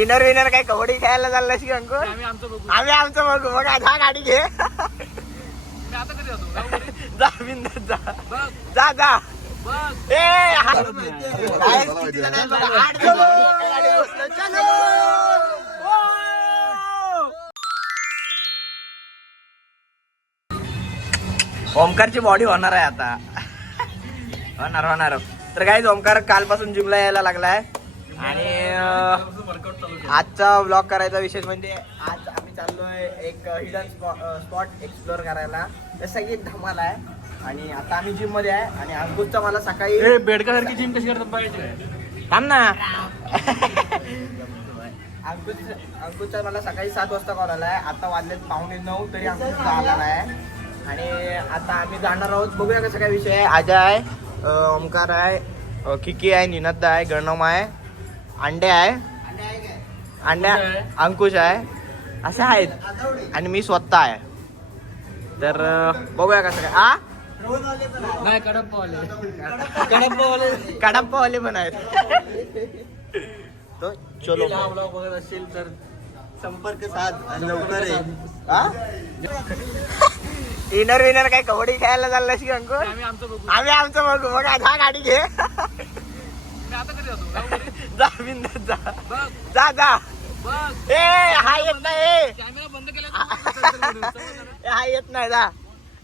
Inner winner काय कबड्डी खेळायला चाललाय की अंकुर? आम्ही आमचं बघू. बघा जा गाडी घे. जा बिंदास जा जा जा. ए किती जण आहेत बघा. 8 जण एका गाडीवर बसलो. चलो. ओमकारची बॉडी होणार आहे आता. होणार. तर काय ओमकार कालपासून जिमला यायला लागलाय आणि आजचा ब्लॉग करायचा विशेष म्हणजे आज आम्ही चाललोय एक हिडन स्पॉट एक्सप्लोर करायला. जसं की धमाल आहे आणि आता आम्ही जिम मध्ये आहे आणि अंकुशचा मला सकाळी बेडकासारखी जिम कशी करतात बघायची. थांब ना. अंकुशचा मला सकाळी 7 वाजता कॉल आलाय. आता वाजलेत 8:45 तरी अंकुशचा आला आहे आणि आता आम्ही जाणार आहोत. बघूया कसं काय विषय आहे. अजय आहे, ओमकार आहे, किकी आहे, निनद्दा आहे, गणम आहे, अंडे आहे, अंकुश आहे, असे आहेत आणि मी स्वतः आहे. तर बघूया कसं काय. नाही कडप्पावाले पण आहेत. तो चलो बघत असेल तर संपर्क साध आणि लवकर इनर विनर काय कबड्डी खेळायला चाललाय की अंकुर? आम्ही आमचं बघू. बघा जा गाडी घे. जा बिंदास जा जा जा. ए हा येत नाही. हा येत नाही जा.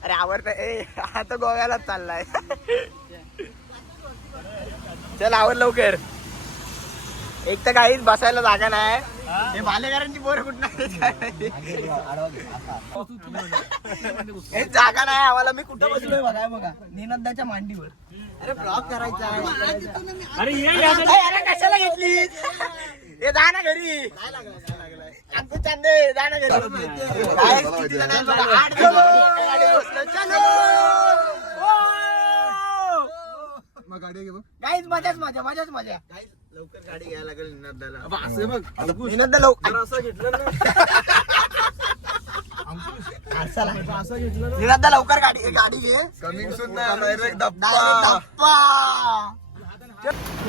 अरे आवडत. ए हा तर गोव्यालाच चाललाय. चल आवर लवकर. एक तर काहीच बसायला जागा नाही. हे भालेकरांची पोरं कुठं जागा नाही आम्हाला. मी कुठं बसलोय बघा. बघा निनंदाच्या मांडीवर. अरे ब्लॉग करायचा आहे. अरे कशाला घेतली? हे जा ना घरी. अंकुश चांदे जा ना घरी. किती जण आहेत बघा. 8 जण एका गाडीवर बसलो. चलो. गाईज मजाच मजा. लवकर गाडी घ्यायला लागेल निनंदाला. निनंदा लवकर असं घेतलं निनंदा लवकर गाडी घे. कमिंग सून डायरेक्ट धप्पा.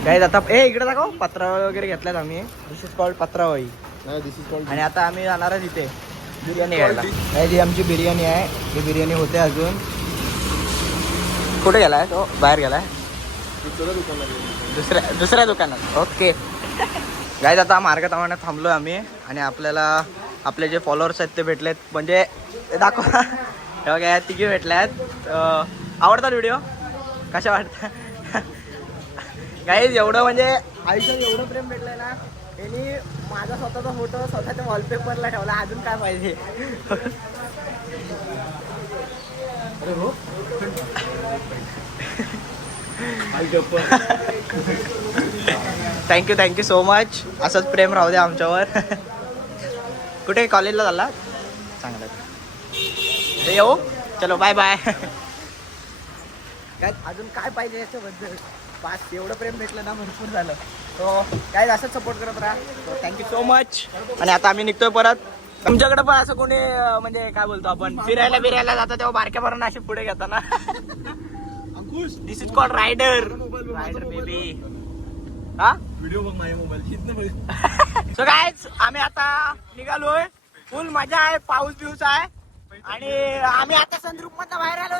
गाईज आता इकडे दाखव. पत्रावळी वगैरे घेतल्यात आम्ही. This is called patravali. आणि आता आम्ही जाणार आहे तिथे बिर्याणी घ्यायला. ही आमची बिर्याणी आहे. ही बिर्याणी होते अजून. कुठे गेलाय तो? बाहेर गेलाय दुसऱ्या दुकानात. ओके गाईज आता मार्ग तामाण्यात थांबलोय आम्ही आणि आपल्याला आपले जे फॉलोअर्स आहेत ते भेटलेत. म्हणजे दाखवा बघा तिघे भेटल्यात. आवडतात व्हिडिओ? कशा वाटतात गाईज? एवढं म्हणजे आयुष्यात एवढं प्रेम भेटलंय ना. यांनी माझा स्वतःचा फोटो स्वतःच्या वॉलपेपरला ठेवला. अजून काय पाहिजे? Thank you so much. असंच प्रेम राहू द्या आमच्यावर. कुठे कॉलेजला चालला? चांगलं येऊ. चलो बाय बाय. काय अजून काय पाहिजे याच्याबद्दल? पास एवढं प्रेम भेटलं ना भरपूर झालं. तो काय असंच सपोर्ट करत राहा. Thank you so much. आणि आता आम्ही निघतोय परत. तुमच्याकडे पण असं कोणी म्हणजे काय बोलतो आपण फिरायला जातो तेव्हा बारक्या पोरांना असे पुढे घेताना. दिस इज कॉल्ड रायडर बेबी. हा व्हिडिओ बघ माझ्या मोबाईल. सो गाईज आम्ही आता निघालोय. फुल मजा आहे. पाऊस आहे आणि आम्ही आता संद्रुप मधनं बाहेर आलोय.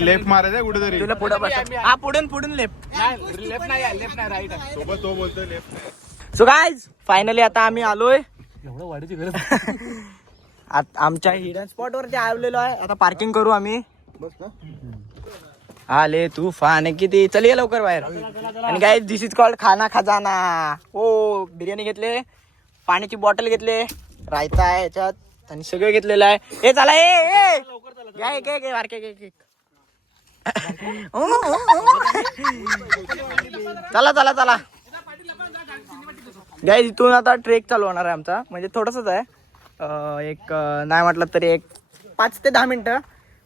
लेफ्ट मारायचं कुठेतरी. तुला पुढे बस. हा पुढून लेफ्ट नाही राईट सोबत तो बोलतोय लेफ्ट. सो गाईज फायनली आता आम्ही आलोय. एवढं वाढीची गरज आमच्या हिडन स्पॉट वरती आलेलो आहे. आता पार्किंग करू आम्ही. आले तूफान किती. चलिये लवकर बाहेर. आणि गाईज दिस इज कॉल्ड खाना खजाना. हो बिर्याणी घेतले, पाण्याची बॉटल घेतले, रायता आहे याच्यात आणि सगळं घेतलेलं आहे. हे चला घे बारके. चला गाईज इथून आता ट्रेक चालू होणार आहे आमचा. म्हणजे थोडंसंच आहे. एक नाही म्हटलं तरी एक 5 ते 10 मिनिटं.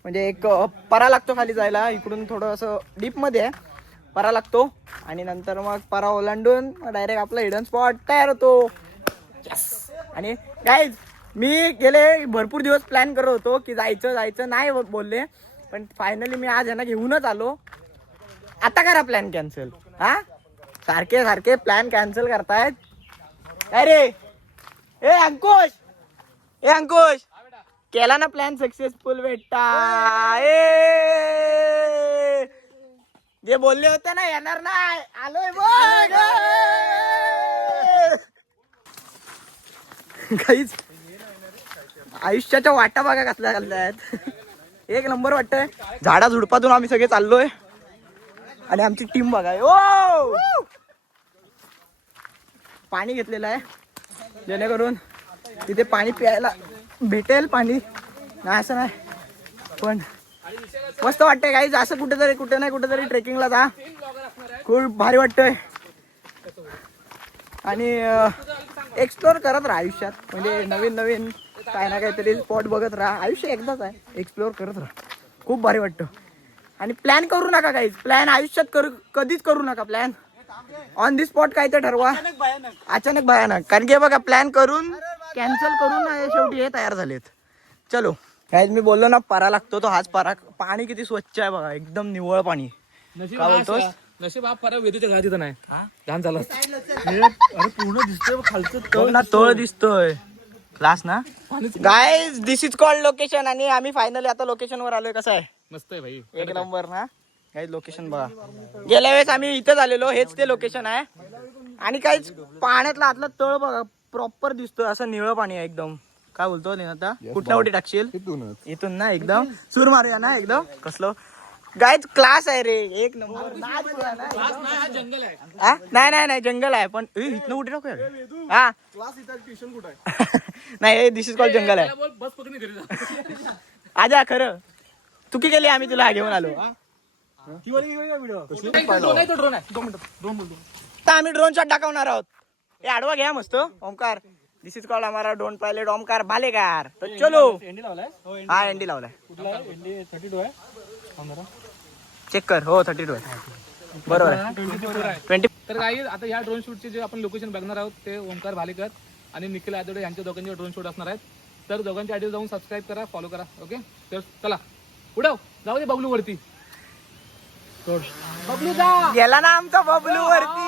म्हणजे एक परा लागतो खाली जायला. इकडून थोडं असं डीप मध्ये आहे परा लागतो आणि नंतर मग परा ओलांडून डायरेक्ट आपला हिडन स्पॉट तयार होतो. आणि गाईज मी गेले भरपूर दिवस प्लॅन करत होतो की जायचं नाही बोलले, पण फायनली मी आज यांना घेऊनच आलो. आता करा प्लॅन कॅन्सल. हा सारखे प्लॅन कॅन्सल करतायत. अरे ए अंकुश केला ना प्लॅन सक्सेसफुल बेटा. जे बोलले होते ना येणार नाही, आलोय बघ. काहीच आयुष्याच्या वाटा बागा घातल्या आहेत. एक नंबर वाटतंय. झाडा झुडपातून आम्ही सगळे चाललोय आणि आमची टीम बघा. ओ पाणी घेतलेलं आहे जेणेकरून तिथे पाणी प्यायला भेटेल. पाणी नाही असं नाही, पण मस्त वाटतंय काही. असं कुठे नाही कुठेतरी ट्रेकिंगला जा, खूप भारी वाटतंय. आणि एक्सप्लोर करत राहा आयुष्यात, म्हणजे नवीन काय ना काहीतरी स्पॉट बघत राहा. आयुष्य एकदाच आहे, एक्सप्लोर करत राहा, खूप भारी वाटतं. आणि प्लॅन करू नका काहीच. प्लॅन आयुष्यात कधीच करू नका प्लॅन. ऑन दी स्पॉट काय ते ठरवा. अचानक भयानक. कारण की बघा प्लॅन करून कॅन्सल करून शेवटी हे तयार झालेत. चलो काय मी बोललो ना परा लागतो तो हाच परा. पाणी किती स्वच्छ आहे बघा, एकदम निव्वळ पाणी. काय बोलतोस? नशीब हा फरक वेदूच्या घरात इथं नाही घाण झालं. अरे पूर्ण दिसतोय खालचं तळ दिसतोय. क्लास ना guys, this is called location. आणि आम्ही फायनली आता लोकेशन वर आलोय. कसं आहे? मस्त आहे भाई, एक नंबर ना. काही लोकेशन बघा. गेल्या वेळेस आम्ही इथं आलेलो, हेच ते लोकेशन आहे. आणि काहीच पाण्यातला आतला तळ बघा प्रॉपर दिसतोय, असं निळं पाणी आहे एकदम. काय बोलतो आता कुठल्या उडी टाकशील? इथून ना एकदम सूर मारूया ना एकदम. कसलं गाईज क्लास आहे रे, एक नंबर. जंगल आहे. नाही जंगल आहे, पण इथनं उडी टाकूया. हा नाही, दिस इज कॉल्ड जंगल आहे. बस पकडून घरी जा. आजा खरं चुकी केली, आम्ही तुला घेऊन आलो. आता आम्ही ड्रोन शॉट दाखवणार आहोत. हे आडवा घ्या मस्त. ओमकार, दिस इज कॉल्ड हमारा ड्रोन पायलट ओमकार भालेकार. तर चलो. हा एनडी लावलाय. चेक कर. हो 32 आहे बरोबर आहे. 20. तर काही आता या ड्रोन शूटचे जे आपण लोकेशन बघणार आहोत ते ओमकार भालेकर आणि निखिल आदोडे यांच्या दोघांचे ड्रोन शूट असणार आहेत. तर दोघांच्या आयडी जाऊन सबस्क्राईब करा, फॉलो करा. ओके, तर चला उडव, जाऊ दे बबलू वरती. बबलू जा. गेला ना आमचा बबलू वरती.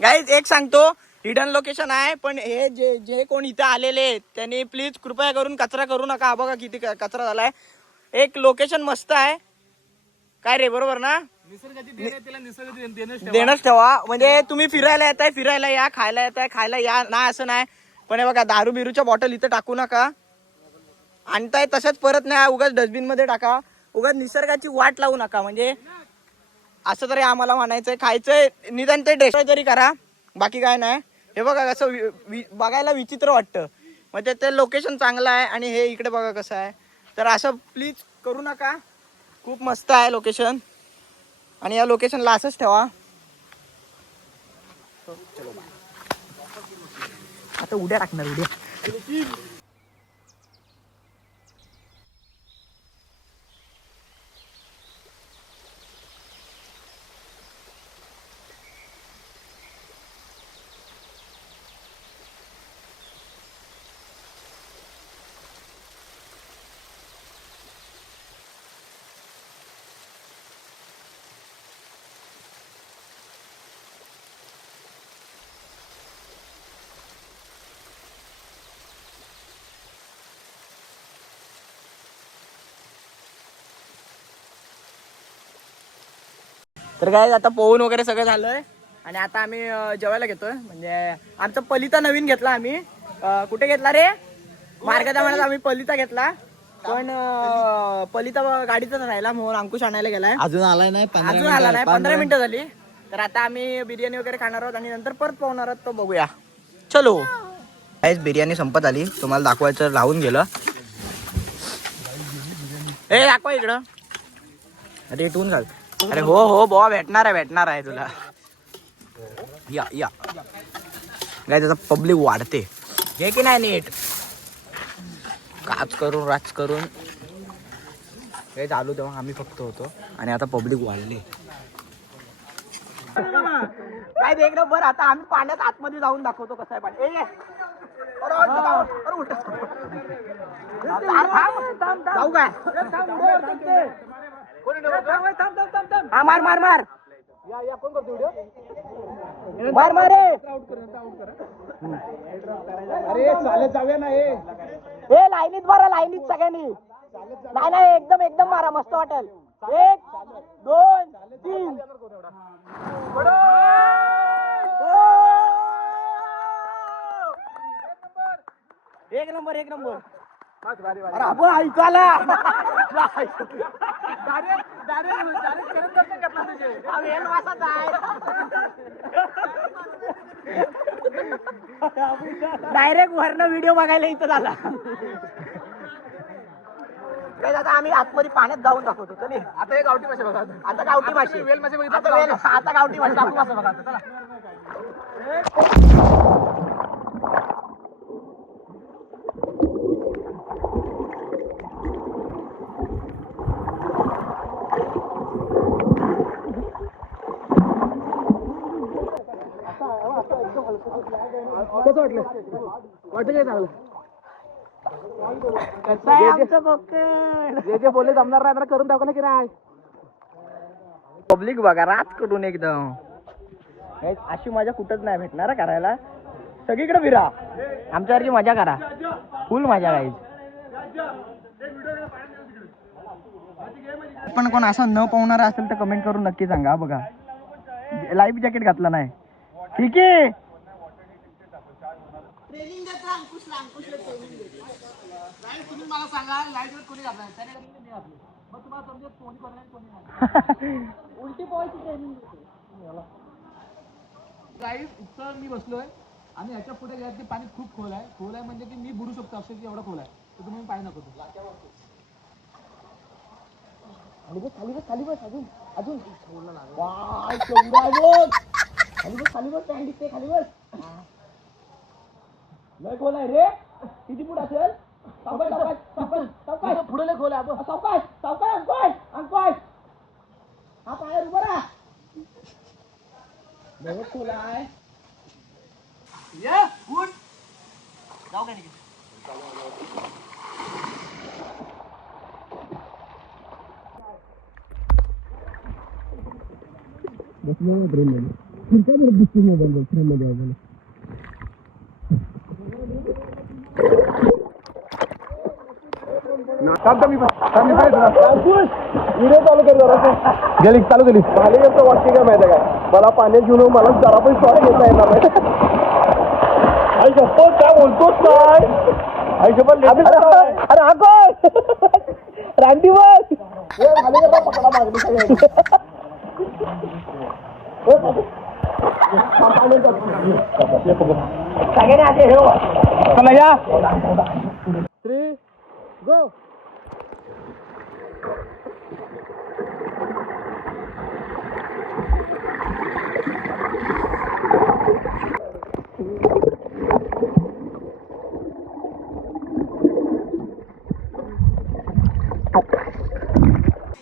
गाईज एक सांगतो, हिडन लोकेशन आहे, पण हे जे कोण इथं आलेले त्यांनी प्लीज कृपया करून कचरा करू नका. बघा किती कचरा झालाय. एक लोकेशन मस्त आहे काय रे, बरोबर ना? निसर्गाची देण आहे, तिला निसर्गाची देणंच ठेवा. म्हणजे तुम्ही फिरायला येताय, फिरायला या, खायला येताय, खायला या ना, असं नाही. पण हे बघा दारू बिरूच्या बॉटल इथं टाकू नका. आणताय तसंच परत नाही, उगाच डस्टबिन मध्ये टाका. उगाच निसर्गाची वाट लावू नका. म्हणजे असं तरी आम्हाला म्हणायचंय. खायचंय निदान ते ड्रेस तरी करा, बाकी काय नाही. हे बघा कसं बघायला विचित्र वाटतं. म्हणजे ते लोकेशन चांगलं आहे आणि हे इकडे बघा कसं आहे. तर असं प्लीज करू नका. खूप मस्त आहे लोकेशन आणि या लोकेशनला असंच ठेवा. आता उद्या टाकणार, उद्या. तर काय आता पोहून वगैरे सगळं झालंय आणि आता आम्ही जेवायला घेतोय. म्हणजे आमचा पलिता नवीन घेतला आम्ही. कुठे घेतला रे? मार्गाचा म्हणत आम्ही पलिता घेतला, पण पलिता गाडीतच राहिला म्हणून अंकुश आणायला गेलाय. अजून आला नाही. 15 मिनिटं झाली. तर आता आम्ही बिर्याणी वगैरे खाणार आहोत आणि नंतर परत पोहणार आहोत. तो बघूया. चलो गाईस, बिर्याणी संपत आली. तुम्हाला दाखवायचं राहून गेलं. ए दाखवा इकडं. अरे इथून घाल. अरे हो बुवा, भेटणार आहे तुला. या गाईस, आता पब्लिक वाढते हे की नाही नीट. काच करून राज करून काही चालू तेव्हा आम्ही फक्त होतो आणि आता पब्लिक वाढली. काय देख ना बरं, आता आम्ही पाण्यात आतमध्ये जाऊन दाखवतो कसं आहे पाणी. जाऊ काय? मार मार मार कोण करतो व्हिडिओ? मार मार अरे चालत जाऊया ना. हे लाईनीत मारा, लाईनीत सगळ्यांनी. नाही नाही एकदम एकदम मारा, मस्त वाटेल. 1 2 3 एक नंबर एक नंबर. अरे अबो ऐकायला डायरेक्ट वरनं व्हिडिओ बघायला इथं झाला. काय आता आम्ही आतमध्ये पाण्यात जाऊन दाखवतो. चल आता हे गावठी मासे बघा. आता गावठी मासे, वेल मासे बघितलं आता गावठी मासे टाकू मासे बघा. चला कसं वाटलं? वाटतं काय चांगलं? कसं आहे आमचं कोकण? जे बोलले जमणार नाही करून दाखवलं की नाही. पब्लिक बघा रात कडून एकदम अशी मजा कुठंच नाही भेटणार करायला. सगळीकडे फिरा, आमच्यासारखी मजा करा, फुल मजा राहील. पण कोण असं न पावणारा असेल तर कमेंट करून नक्की सांगा. बघा लाईफ जॅकेट घातलं नाही ठीक आहे. तुम्ही मला सांगा लाईटवर कोणी घातला मग तुम्हाला समजेल कोणी उलटी पोहायची ट्रेनिंग. गाईस इथं मी बसलोय आणि ह्याच्या पुढे गेल्यात की पाणी खूप खोल आहे. खोल आहे म्हणजे की मी बुडू शकतो अक्षरशः एवढा खोल आहे. तर तुम्ही पाणी नको खाली बस खाली बस खाली बस अजून अजून खाली बस खाली बस पॅन दिसते खाली बस. लय खोल आहे रे. किती फूट असेल? पुढे लय खोल आहे. सावकाश सावकाश अंकुश अंकुश हा पायावर उभा राहा. बहुत खोल आहे. ये उठ जाऊ काय नाही. व्हिडिओ चालू कर जरा. गेली चालू केली. भालेकरचं वाक्य काय माहिती आहे काय? मला पाण्यात घेऊन मला जरा पण शॉट घेता येणार नाही. आई गप्पा काय बोलतोच काय? आई गप्पा अरे हा काय रांटी बस भालेकरला पकडा मागणी सगळ्यांनी आले हे चला या 3 गो.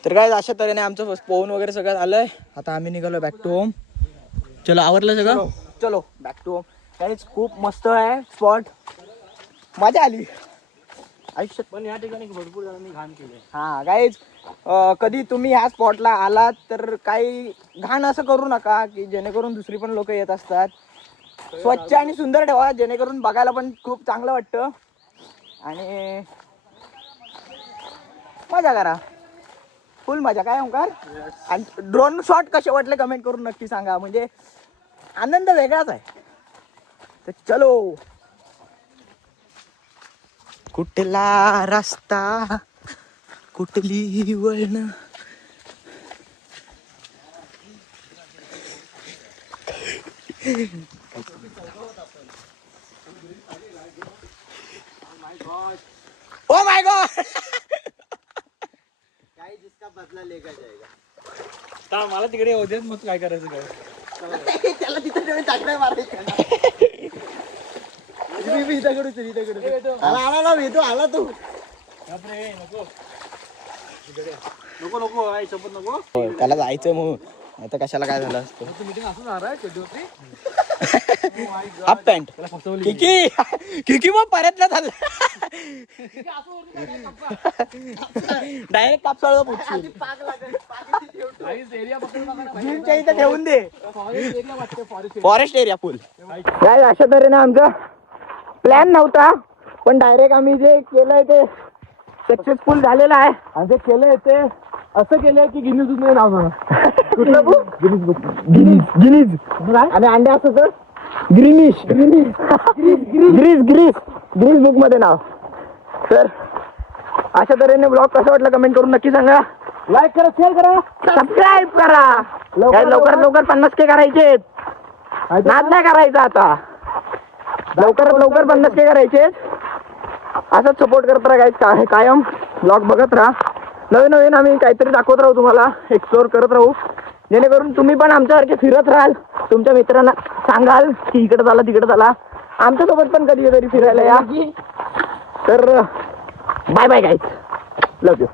तर काय अशा तऱ्हेने आमचं पोहून वगैरे सगळं आलंय. आता आम्ही निघालो बॅक टू होम. चलो आवरलं सगळं, चलो बॅक टू होम. गाईज खूप मस्त आहे स्पॉट, मजा आली आयुष्यात. पण या ठिकाणी भरपूर जणांनी घाण केले. हा गाईज कधी तुम्ही ह्या स्पॉटला आलात तर काही घाण असं करू नका की जेणेकरून दुसरी पण लोक येत असतात. स्वच्छ आणि सुंदर ठेवा जेणेकरून बघायला पण खूप चांगलं वाटतं आणि मजा करा, फुल मजा. काय ओंकार? आणि ड्रोन शॉट कसे वाटले कमेंट करून नक्की सांगा, म्हणजे आनंद वेगळाच आहे. तर चलो. कुठला रस्ता कुठली वळण ओ माय गॉड काय जिसका बदला लेगा जाएगा. मला तिकडे येऊ देत, मग काय करायचं काय त्याला तिथे टाकलाय मारायचं. आला तू नको नको नको आहे शपथ नको. हो, त्याला जायचं मग आता कशाला काय झालं असतं. मीटिंग असं जाणार आहे कधी होती. हाफ पॅन्ट किकी किकी मग परत ना झालं डायरेक्ट कापसाळ पुढची एरिया जिमच्या इथं ठेवून दे. फॉरेस्ट एरिया वाटते फॉरेस्ट. फॉरेस्ट एरिया फुल काय अशा तऱ्हेने आमचा प्लॅन नव्हता पण डायरेक्ट आम्ही जे केलंय ते सक्सेसफुल झालेलं आहे. आणि ते केलंय ते असं केलंय की गिनीज बुक मध्ये नाव झालं. कुठलं बुक? Guinness book. गिनीज आणि अंडे असं तर ग्रीनिश ग्रीस बुक मध्ये नाव. तर अशा तऱ्हेने ब्लॉग कसा वाटला कमेंट करून नक्की सांगा. लाईक करा शेअर करा सबस्क्राईब करा. लवकर 50K करायचे. नाद नाही करायचा आता. लवकर 50K करायचे. असंच सपोर्ट करत राहा कायम ब्लॉग बघत राहा. नवीन आम्ही काहीतरी दाखवत राहू तुम्हाला. एक्सप्लोर करत राहू जेणेकरून तुम्ही पण आमच्यासारखे फिरत राहाल. तुमच्या मित्रांना सांगाल की इकडे झाला तिकडे झाला. आमच्यासोबत पण कधी फिरायला या. तर bye bye guys. Love you.